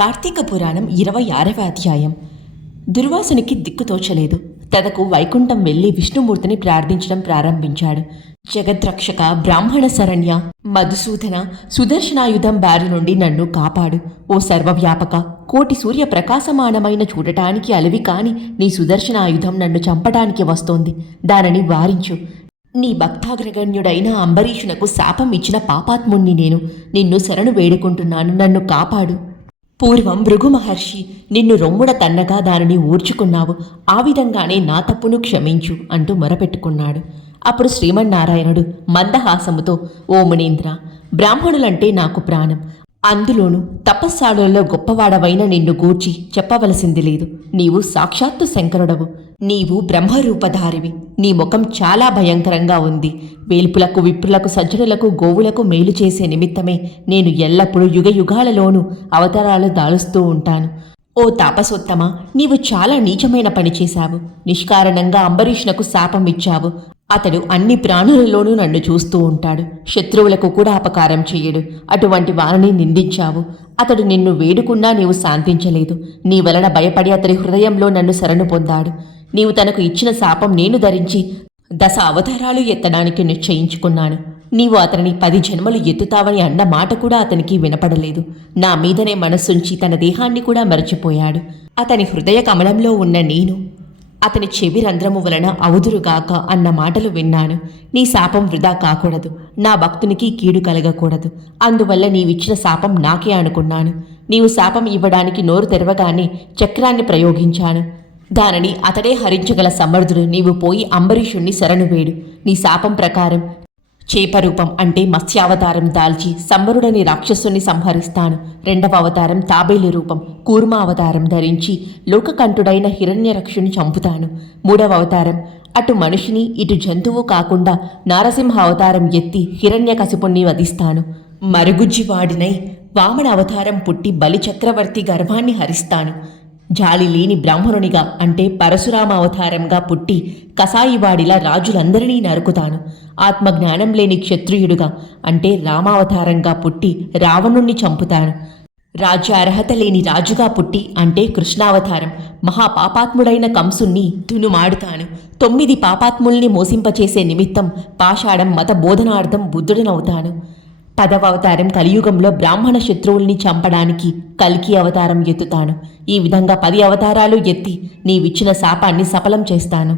కార్తీక పురాణం ఇరవై ఆరవ అధ్యాయం. దుర్వాసునికి దిక్కు తోచలేదు. తనకు వైకుంఠం వెళ్ళి విష్ణుమూర్తిని ప్రార్థించడం ప్రారంభించాడు. జగద్రక్షక బ్రాహ్మణ శరణ్య మధుసూదన సుదర్శనాయుధం బారి నుండి నన్ను కాపాడు. ఓ సర్వవ్యాపక కోటి సూర్య ప్రకాశమానమైన చూడటానికి అలవి కాని నీ సుదర్శనాయుధం నన్ను చంపటానికి వస్తోంది. దానిని వారించు. నీ భక్తాగ్రగణ్యుడైన అంబరీషునకు శాపం ఇచ్చిన పాపాత్ముణ్ణి నేను. నిన్ను శరణు వేడుకుంటున్నాను. నన్ను కాపాడు. పూర్వం భృగు మహర్షి నిన్ను రొమ్ముడ తన్నగా దానిని ఊర్చుకున్నావు. ఆ విధంగానే నా తప్పును క్షమించు అంటూ మొరపెట్టుకున్నాడు. అప్పుడు శ్రీమన్నారాయణుడు మందహాసముతో ఓ మునీంద్ర బ్రాహ్మణులంటే నాకు ప్రాణం. అందులోనూ తపస్సాడులలో గొప్పవాడవైన నిన్ను గూర్చి చెప్పవలసింది లేదు. నీవు సాక్షాత్తు శంకరుడవు. నీవు బ్రహ్మరూపధారివి. నీ ముఖం చాలా భయంకరంగా ఉంది. వేల్పులకు విప్రులకు సజ్జనులకు గోవులకు మేలు చేసే నిమిత్తమే నేను ఎల్లప్పుడూ యుగ యుగాలలోనూ అవతారాలు దాలుస్తూ ఉంటాను. ఓ తాపసోత్తమ నీవు చాలా నీచమైన పని చేశావు. నిష్కారణంగా అంబరీష్నకు శాపం ఇచ్చావు అతడు అన్ని ప్రాణులలోనూ నన్ను చూస్తూ ఉంటాడు. శత్రువులకు కూడా అపకారం చేయడు. అటువంటి వారిని నిందించావు. అతడు నిన్ను వేడుకున్నా నీవు శాంతించలేదు. నీ వలన భయపడి అతడి హృదయంలో నన్ను శరణు పొందాడు. నీవు తనకు ఇచ్చిన శాపం నేను ధరించి దశ అవతారాలు ఎత్తడానికి నిశ్చయించుకున్నాను. నీవు అతనిని పది జన్మలు ఎత్తుతావని అన్న మాట కూడా అతనికి వినపడలేదు. నా మీదనే మనస్సుంచి తన దేహాన్ని కూడా మరచిపోయాడు. అతని హృదయ కమలంలో ఉన్న నేను అతని చెవి రంధ్రము వలన అవుదురుగాక అన్న మాటలు విన్నాను. నీ శాపం వృధా కాకూడదు. నా భక్తునికి కీడు కలగకూడదు. అందువల్ల నీవిచ్చిన శాపం నాకే అనుకున్నాను. నీవు శాపం ఇవ్వడానికి నోరు తెరవగానే చక్రాన్ని ప్రయోగించాను. దానిని అతడే హరించగల సమర్థుడు. నీవు పోయి అంబరీషుణ్ణి శరణు వేడు. నీ శాపం ప్రకారం చేపరూపం అంటే మత్స్యావతారం దాల్చి సంబరుడని రాక్షసుని సంహరిస్తాను. రెండవ అవతారం తాబేలు రూపం. కూర్మ అవతారం ధరించి లోకకంఠుడైన హిరణ్యరక్షుని చంపుతాను. మూడవ అవతారం అటు మనిషిని ఇటు జంతువు కాకుండా నారసింహ అవతారం ఎత్తి హిరణ్యకశిపుణ్ణి వధిస్తాను. మరుగుజ్జివాడినై వామన అవతారం పుట్టి బలిచక్రవర్తి గర్భాన్ని హరిస్తాను. జాలి లేని బ్రాహ్మణునిగా అంటే పరశురామ అవతారంగా పుట్టి కసాయివాడిలా రాజులందరినీ నరుకుతాను. ఆత్మజ్ఞానం లేని క్షత్రియుడుగా అంటే రామావతారంగా పుట్టి రావణుణ్ణి చంపుతాను. రాజ్య అర్హత లేని రాజుగా పుట్టి అంటే కృష్ణావతారం మహాపాపాత్ముడైన కంసుణ్ణి తునుమాడుతాను తొమ్మిది పాపాత్ముల్ని మోసింపచేసే నిమిత్తం పాషాడం మత బోధనార్థం బుద్ధుడనవుతాను. పదవ అవతారం కలియుగంలో బ్రాహ్మణ శత్రువుల్ని చంపడానికి కల్కి అవతారం ఎత్తుతాను. ఈ విధంగా పది అవతారాలు ఎత్తి నీవిచ్చిన శాపాన్ని సఫలం చేస్తాను.